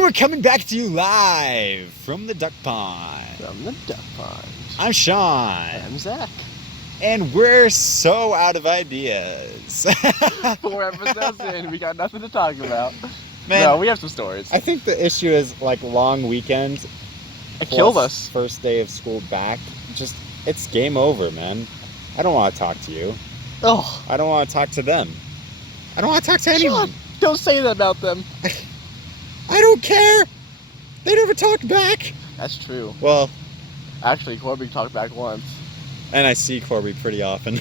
And we're coming back to you live from the duck pond. I'm Shawn. I'm Zach. And we're so out of ideas. 4 episodes in, we got nothing to talk about. Man, no, we have some stories. I think the issue is like long weekends. It killed us. First day of school back. Just, it's game over, man. I don't want to talk to you. Oh, I don't want to talk to them. I don't want to talk to anyone. Shawn, don't say that about them. I don't care. They never talked back. That's true. Well, actually, Corby talked back once. And I see Corby pretty often.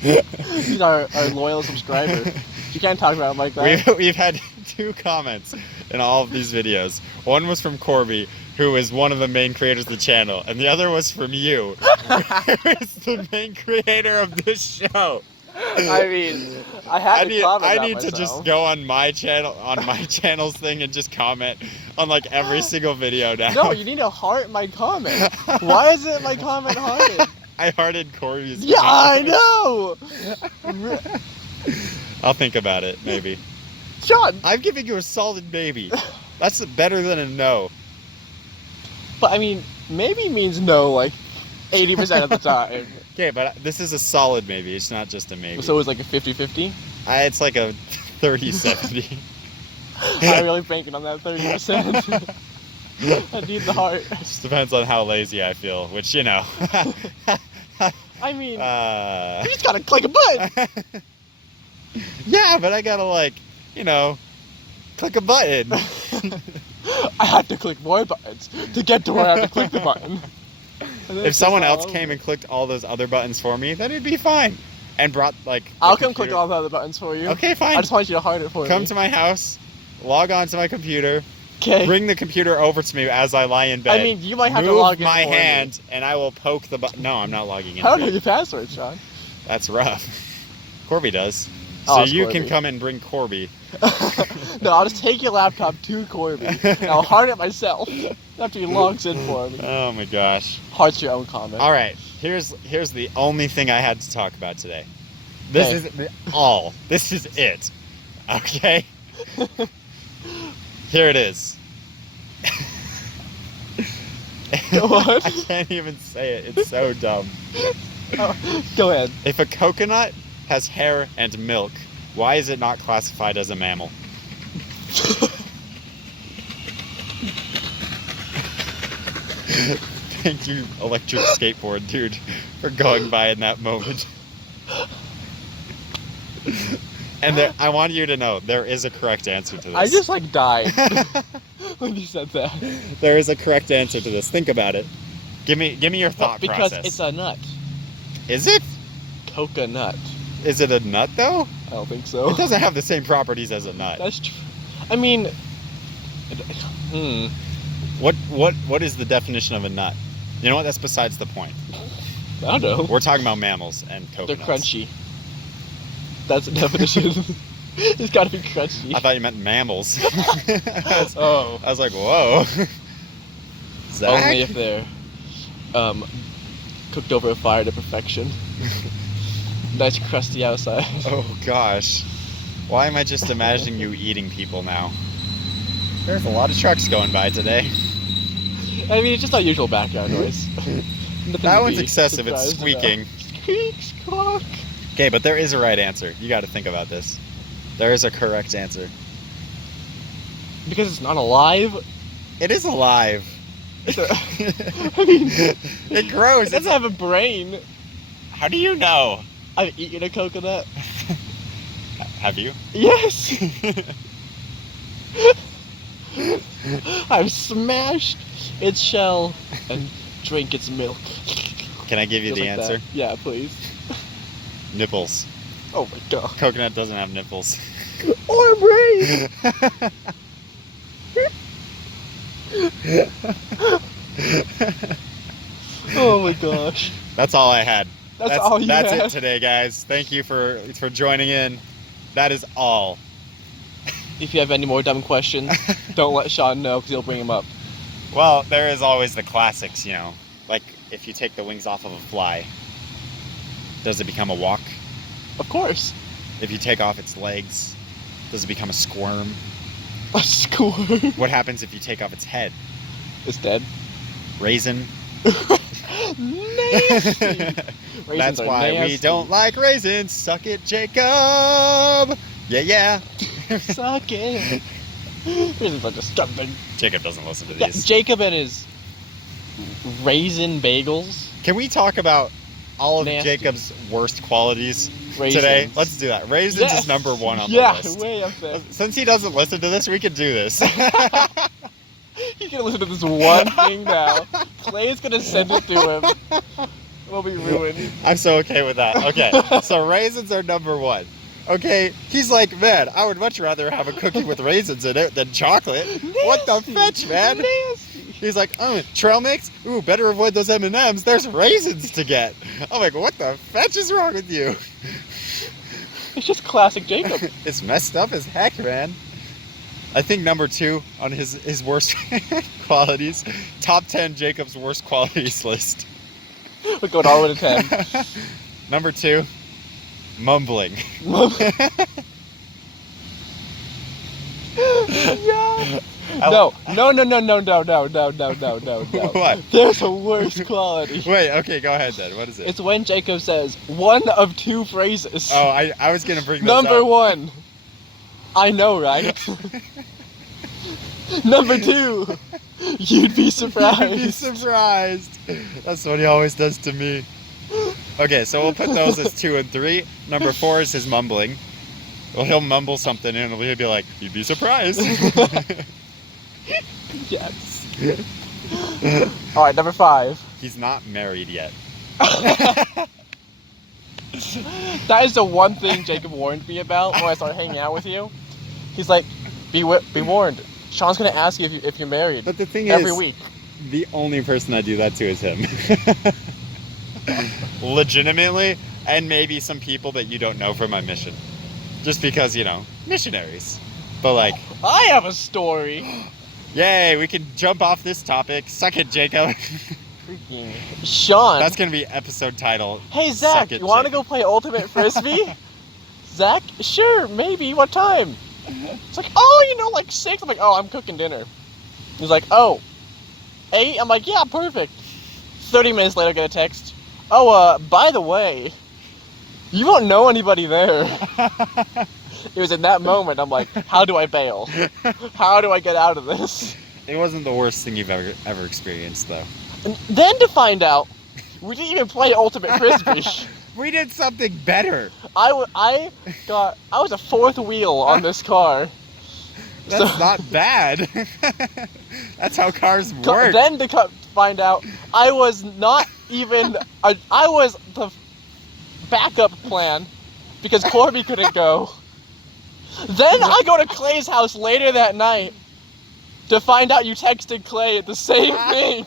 He's our loyal subscriber. You can't talk about him like that. We've had 2 comments in all of these videos. One was from Corby, who is one of the main creators of the channel, and the other was from you, who is the main creator of this show. I mean, I need to just go on my channel, on my channel's thing, and just comment on like every single video now. No, you need to heart my comment. Why isn't my comment hearted? I hearted Corby's. Yeah, comment. I know. I'll think about it, maybe. Shawn, I'm giving you a solid maybe. That's better than a no. But I mean, maybe means no like 80% of the time. Okay, but this is a solid maybe. It's not just a maybe. So it's like a 50-50? It's like a 30-70. I'm really banking on that 30%. I need the heart. Just depends on how lazy I feel, which, you know. I mean, you just gotta click a button. Yeah, but I gotta, like, you know, click a button. I have to click more buttons to get to where I have to click the button. If someone else came and clicked all those other buttons for me, then it'd be fine. And brought, like, I'll come click all the other buttons for you. Okay, fine. I just want you to heart it for me. Come to my house, log on to my computer, bring the computer over to me as I lie in bed. I mean, you might have to log in my for hand, me. And I will poke the button. No, I'm not logging in. I don't know your password, Shawn. That's rough. Corby does. Oh, so you Corby. can come and bring Corby. No, I'll just take your laptop to Corby, and I'll heart it myself after he logs in for me. Oh my gosh. Heart your own comment. All right, here's the only thing I had to talk about today. This is all. This is it. Okay? Here it is. Go on. I can't even say it. It's so dumb. Oh, go ahead. If a coconut has hair and milk, why is it not classified as a mammal? Thank you, electric skateboard dude, for going by in that moment. And I want you to know, there is a correct answer to this. I just like died when you said that. There is a correct answer to this. Think about it. Give me your thought process. Because it's a nut. Is it? Coconut. Is it a nut though? I don't think so. It doesn't have the same properties as a nut. That's true. I mean, What is the definition of a nut? You know what? That's besides the point. I don't know. We're talking about mammals and coconuts. They're crunchy. That's the definition. It's gotta be crunchy. I thought you meant mammals. Oh. I was like, whoa. Zach? Only if they're cooked over a fire to perfection. Nice crusty outside. Oh gosh. Why am I just imagining you eating people now? There's a lot of trucks going by today. I mean, it's just our usual background noise. That one's excessive. It's squeaking. Squeak, squawk. Okay, but there is a right answer. You got to think about this. There is a correct answer. Because it's not alive? It is alive. I mean, it grows. It doesn't have a brain. How do you know? I've eaten a coconut. Have you? Yes. I've smashed its shell and drank its milk. Can I give you Just the like answer? That. Yeah, please. Nipples. Oh my god. Coconut doesn't have nipples. Or a brain! Oh my gosh. That's all I had. That's all you had? That's it today, guys. Thank you for joining in. That is all. If you have any more dumb questions, don't let Shawn know because he'll bring them up. Well, there is always the classics, you know. Like, if you take the wings off of a fly, does it become a walk? Of course. If you take off its legs, does it become a squirm? A score. What happens if you take off its head? It's dead. Raisin. Nasty. That's why we don't like raisins. Suck it, Jacob. Yeah. Suck it. Raisins are disgusting. Jacob doesn't listen to Yeah, these. Jacob and his raisin bagels. Can we talk about all of Nasty. Jacob's worst qualities Raisins. today? Let's do that. Raisins Yes. is number 1 on the Yeah, list. way up there. Since he doesn't listen to this, we can do this. He's gonna listen to this one thing now. Clay's gonna send it to him. We'll be ruined. I'm so okay with that. Okay, so raisins are number 1. Okay, he's like, man, I would much rather have a cookie with raisins in it than chocolate. What the Nasty. fetch, man? Nasty. He's like, oh, trail mix? Ooh, better avoid those M&Ms. There's raisins to get. I'm like, what the fetch is wrong with you? It's just classic Jacob. It's messed up as heck, man. I think number 2 on his worst qualities. Top 10 Jacob's worst qualities list. We're going all the way to 10. Number 2, mumbling. Yeah. No. What? There's a worse quality. Wait, okay, go ahead then. What is it? It's when Jacob says one of 2 phrases. Oh, I was gonna bring this Number up. 1. I know, right? Number 2. You'd be surprised. You'd be surprised. That's what he always does to me. Okay, so we'll put those as 2 and 3. Number 4 is his mumbling. Well, he'll mumble something and he'll be like, you'd be surprised. Yes. Alright, number 5. He's not married yet. That is the one thing Jacob warned me about when I started hanging out with you. He's like, be warned. Sean's gonna ask you if you're married. But the thing every is, week. the only person I do that to is him. Legitimately, and maybe some people that you don't know from my mission. Just because, missionaries. But like, I have a story. yay, we can jump off this topic. Suck it, Jacob. Freaking Shawn. That's gonna be episode title. Hey Zach, Suck it, you want to Jacob. go play Ultimate Frisbee? Zach, sure, maybe. What time? It's like, oh, like 6. I'm like, oh, I'm cooking dinner. He's like, oh, 8? I'm like, yeah, perfect. 30 minutes later, I get a text. Oh, by the way, you won't know anybody there. It was in that moment, I'm like, how do I bail? How do I get out of this? It wasn't the worst thing you've ever experienced, though. And then to find out, we didn't even play Ultimate Frisbee. We did something better. I was a 4th wheel on this car. That's not bad. That's how cars work. Then to find out, I was not even. I was the backup plan because Corby couldn't go. Then I go to Clay's house later that night to find out you texted Clay the same thing.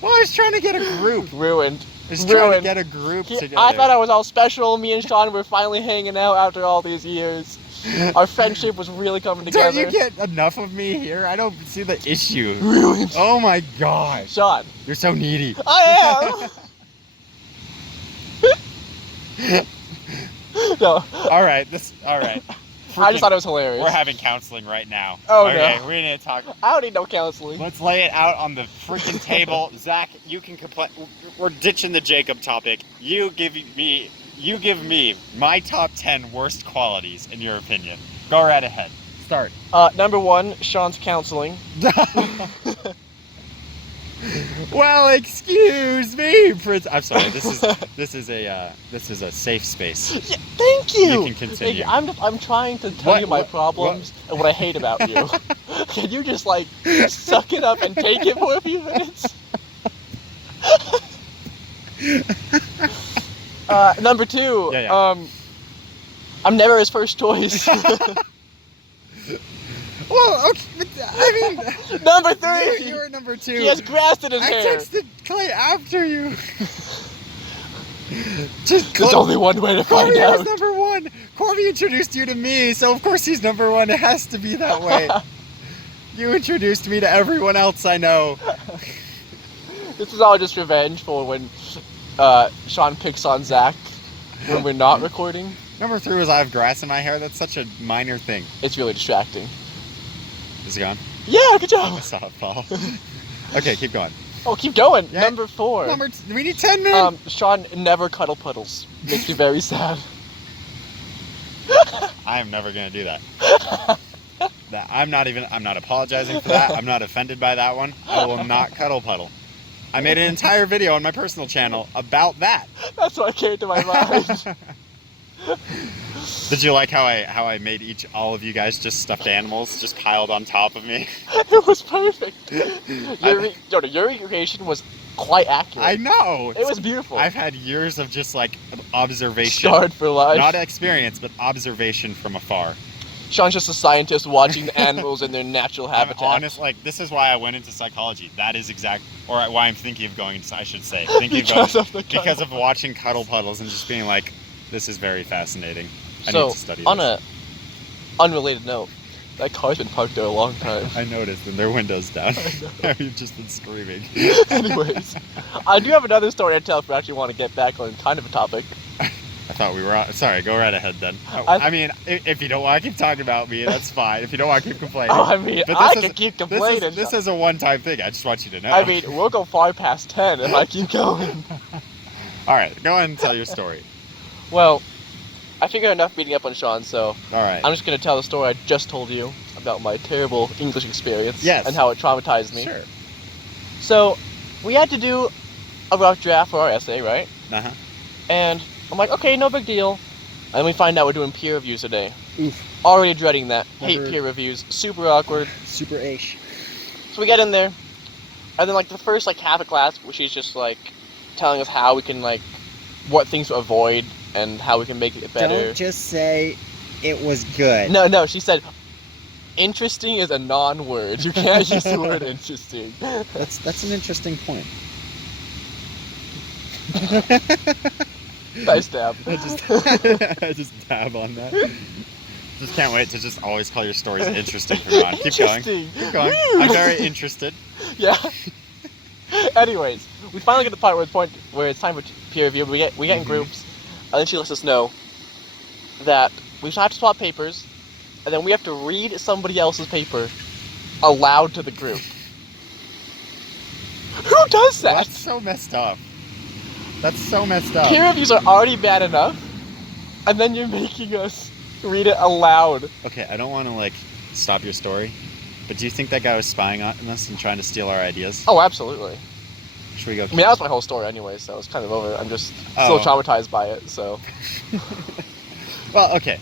Well, I was trying to get a group. Ruined. I was trying to get a group together. I thought I was all special. Me and Shawn were finally hanging out after all these years. Our friendship was really coming together. Don't you get enough of me here? I don't see the issue. Ruined. Oh my gosh. Shawn. You're so needy. I am. No. All right. I just thought it was hilarious. We're having counseling right now. Oh, okay, no. we need to talk. I don't need no counseling. Let's lay it out on the freaking table. Zach, you can complain. We're ditching the Jacob topic. You give me my top 10 worst qualities in your opinion. Go right ahead. Start. Number 1, Shawn's counseling. Well, excuse me, Prince. I'm sorry. This is a safe space. Yeah, thank you. You can continue. I'm trying to tell you my problems and what I hate about you. Can you just suck it up and take it for a few minutes? Number 2. Yeah. I'm never his first choice. Well, okay, but, I mean... Number 3. You were number 2. He has grass in his I hair. texted Clay after you. There's only one way to find Corby out. was number 1. Corby introduced you to me, so of course he's number 1. It has to be that way. You introduced me to everyone else I know. This is all just revenge for when Shawn picks on Zach when we're not recording. Number 3 was I have grass in my hair. That's such a minor thing. It's really distracting. Is it gone? Yeah, good job. I saw it fall. Okay, keep going. Oh, keep going. Yeah. Number 4. We need 10 minutes. Shawn never cuddle puddles. Makes me very sad. I am never gonna do that. I'm not apologizing for that. I'm not offended by that one. I will not cuddle puddle. I made an entire video on my personal channel about that. That's what came to my mind. Did you like how I made all of you guys just stuffed animals just piled on top of me? It was perfect. Your recreation was quite accurate. I know. It was beautiful. I've had years of just like observation. Scarred for life. Not experience, but observation from afar. Shawn's just a scientist watching the animals in their natural habitat. I'm honest, like, this is why I went into psychology. That is or why I'm thinking of going into, I should say. Because of watching cuddle puddles and just being like, this is very fascinating. I need to study on this. a unrelated note, that car's been parked there a long time. I noticed, and their window's down. You've just been screaming. Anyways, I do have another story to tell if we actually want to get back on kind of a topic. I thought we were on. Sorry, go right ahead then. I mean, if you don't want to keep talking about me, that's fine. If you don't want to keep complaining. Oh, I mean, I can keep complaining. This is a one-time thing. I just want you to know. I mean, we'll go far past 10 if I keep going. All right, go ahead and tell your story. Well, I figured enough beating up on Shawn, so all right. I'm just going to tell the story I just told you about my terrible English experience. Yes. And how it traumatized me. Sure. So, we had to do a rough draft for our essay, right? Uh-huh. And I'm like, okay, no big deal. And then we find out we're doing peer reviews today. Oof. Already dreading that. Hate Never- peer reviews. Super awkward. Super ish. So we get in there, and then like the first like half of class, where she's just like telling us how we can like what things to avoid and how we can make it better. Don't just say it was good. No, she said interesting is a non-word. You can't use the word interesting. That's an interesting point. Nice dab. I just dab on that. Just can't wait to just always call your stories interesting from now on. Keep going. Interesting. Keep going. I'm very interested. Yeah. Anyways, we finally get to the part where it's time for peer review. We get in groups, and then she lets us know that we have to swap papers, and then we have to read somebody else's paper aloud to the group. Who does that? That's so messed up. That's so messed up. Peer reviews are already bad enough, and then you're making us read it aloud. Okay, I don't want to like stop your story, but do you think that guy was spying on us and trying to steal our ideas? Oh, absolutely. Should we go? I mean, that was my whole story anyway, so it's kind of over. I'm just still traumatized by it, so. Well, okay.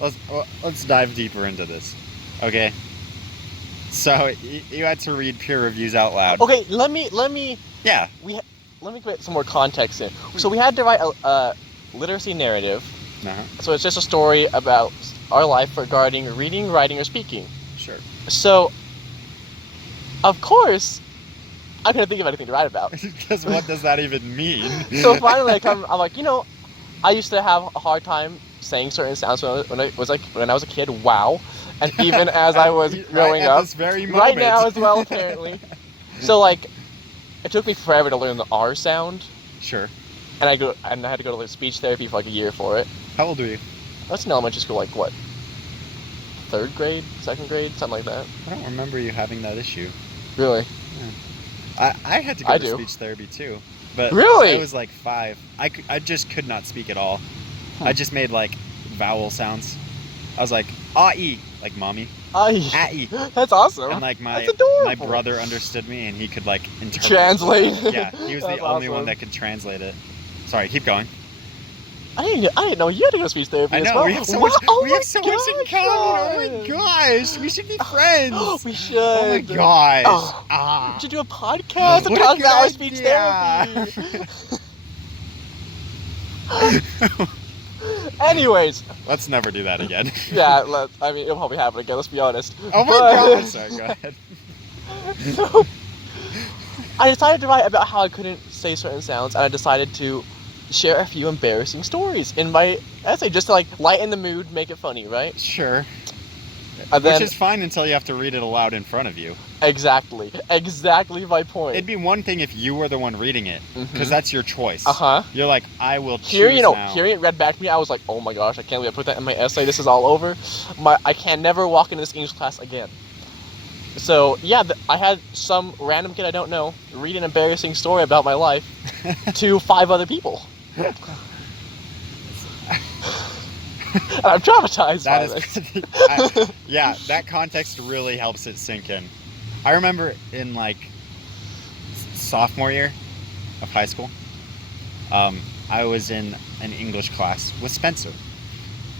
Let's dive deeper into this. Okay. So you had to read peer reviews out loud. Okay, let me. Yeah. Let me get some more context in. So we had to write a literacy narrative. Uh-huh. So it's just a story about our life regarding reading, writing, or speaking. Sure. So, of course, I couldn't think of anything to write about. Because what does that even mean? So finally, I'm like, I used to have a hard time saying certain sounds when I was a kid. Wow, and even as I was growing up, this very moment. right now as well, apparently. So like, it took me forever to learn the R sound. Sure. And I had to go to speech therapy for like a year for it. How old were you? I was in elementary school, like what? 3rd grade, 2nd grade, something like that. I don't remember you having that issue. Really? I had to go to speech therapy too. But really? I was like 5. I just could not speak at all. I just made like vowel sounds. I was like, ah-ee, like mommy. Ah-ee. That's awesome. And like That's adorable. my brother understood me and he could like interpret. Translate. Yeah, he was the only one that could translate it. Sorry, keep going. I didn't know you had to go to speech therapy as well. We have so much in common. Oh my gosh, we should be friends. We should. Oh my gosh. We should do a podcast and talk about our speech therapy. Anyways. Let's never do that again. Yeah, it'll probably happen again, let's be honest. Oh my gosh. Sorry, go ahead. So, I decided to write about how I couldn't say certain sounds, and I decided to share a few embarrassing stories in my essay, just to like lighten the mood, make it funny, right? Sure. And Which is fine until you have to read it aloud in front of you. Exactly my point. It'd be one thing if you were the one reading it, because that's your choice. Uh-huh. You're like, I will choose hearing now. it read back to me, I was like, oh my gosh, I can't believe I put that in my essay. This is all over. I can never walk into this English class again. So yeah, I had some random kid I don't know read an embarrassing story about my life to 5 other people. And I'm traumatized by this. Yeah, that context really helps it sink in. I remember in like sophomore year of high school, I was in an English class with Spencer,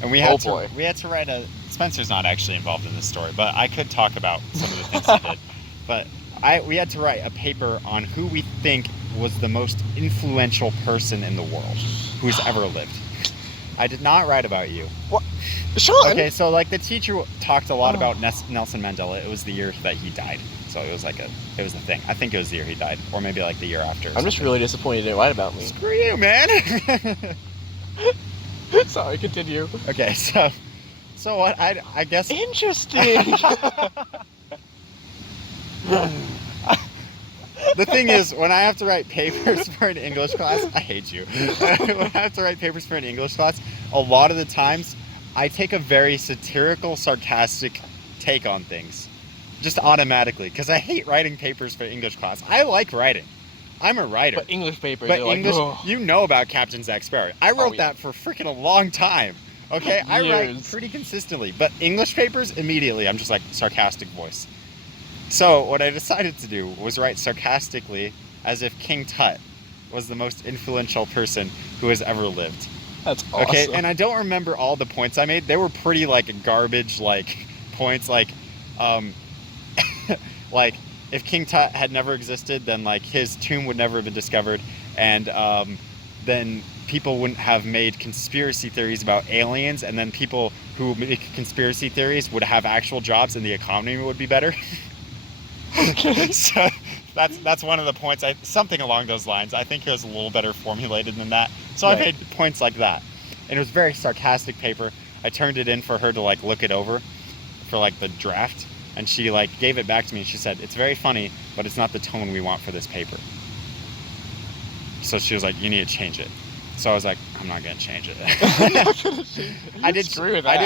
and we had to write a. Spencer's not actually involved in this story, but I could talk about some of the things he did. But we had to write a paper on who we think was the most influential person in the world who's ever lived. I did not write about you. What? Shawn? Okay, so like the teacher talked a lot about Nelson Mandela. It was the year that he died, so it was the thing. I think it was the year he died, or maybe like the year after. I'm just really disappointed you didn't write about me. Screw you, man. Sorry, continue. Okay, so what? I guess. Interesting. The thing is, when I have to write papers for an English class, I hate you. When I have to write papers for an English class, a lot of the times, I take a very satirical, sarcastic take on things. Just automatically, because I hate writing papers for English class. I like writing. I'm a writer. But English papers, but you're English, like, you know about Captain Zack Sparrow. I wrote that for freaking a long time. Okay, I write pretty consistently, but English papers, immediately, I'm just like, sarcastic voice. So what I decided to do was write sarcastically as if King Tut was the most influential person who has ever lived. That's awesome. Okay, and I don't remember all the points I made. They were pretty like garbage like points, like like if King Tut had never existed, then like his tomb would never have been discovered, and then people wouldn't have made conspiracy theories about aliens, and then people who make conspiracy theories would have actual jobs and the economy would be better. So that's one of the points. Something along those lines. I think it was a little better formulated than that. So I made points like that, and it was very sarcastic paper. I turned it in for her to like look it over for like the draft, and she like gave it back to me. And she said, "It's very funny, but it's not the tone we want for this paper." So she was like, "You need to change it." So I was like, "I'm not gonna change it." I'm not gonna change it. I did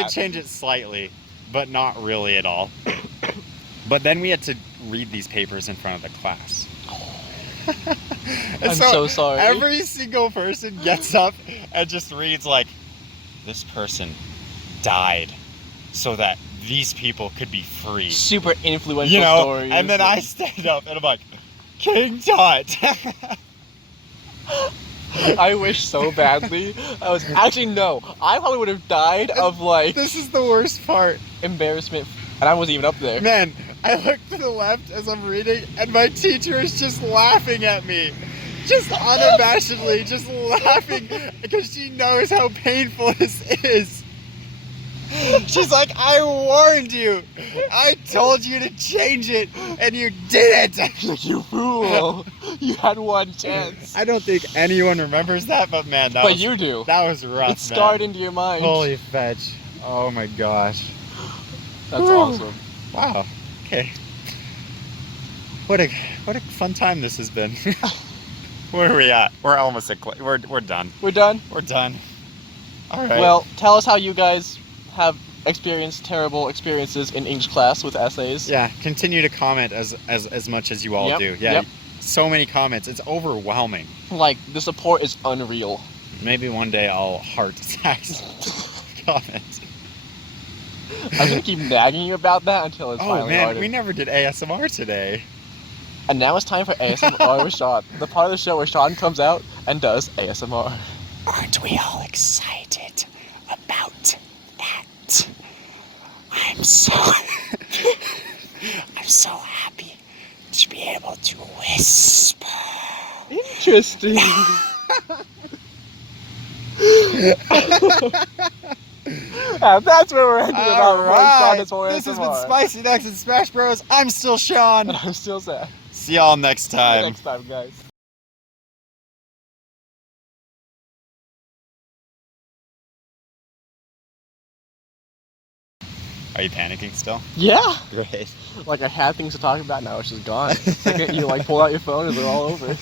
change it slightly, but not really at all. But then we had to read these papers in front of the class. I'm so sorry. Every single person gets up and just reads like, this person died so that these people could be free. Super influential stories. And then I stand up and I'm like, King Tut. I wish so badly. I probably would have died of like. This is the worst part. Embarrassment, and I wasn't even up there. Man, I look to the left as I'm reading, and my teacher is just laughing at me. Just unabashedly, just laughing, because she knows how painful this is. She's like, I warned you. I told you to change it, and you did it. You fool. You had one chance. I don't think anyone remembers that, but man, you do. That was rough, It scarred into your mind. Holy fetch. Oh my gosh. That's awesome. Wow. Okay. What a fun time this has been. Where are we at? We're almost at we're done. We're done? We're done. All right. Well, tell us how you guys have experienced terrible experiences in English class with essays. Yeah, continue to comment as much as you all do. Yeah. Yep. So many comments. It's overwhelming. Like, the support is unreal. Maybe one day I'll heart Zach's comment. I'm gonna keep nagging you about that until it's finally man, we never did ASMR today. And now it's time for ASMR with Shawn. The part of the show where Shawn comes out and does ASMR. Aren't we all excited about that? I'm so happy to be able to whisper. Interesting. That's where we're ending it up. Alright, this has been Spicy Nuggs Smash Bros. I'm still Shawn. And I'm still Zach. See y'all next time. See you next time, guys. Are you panicking still? Yeah. Great. Like I had things to talk about, now it's just gone. Like you like pull out your phone and they're all over.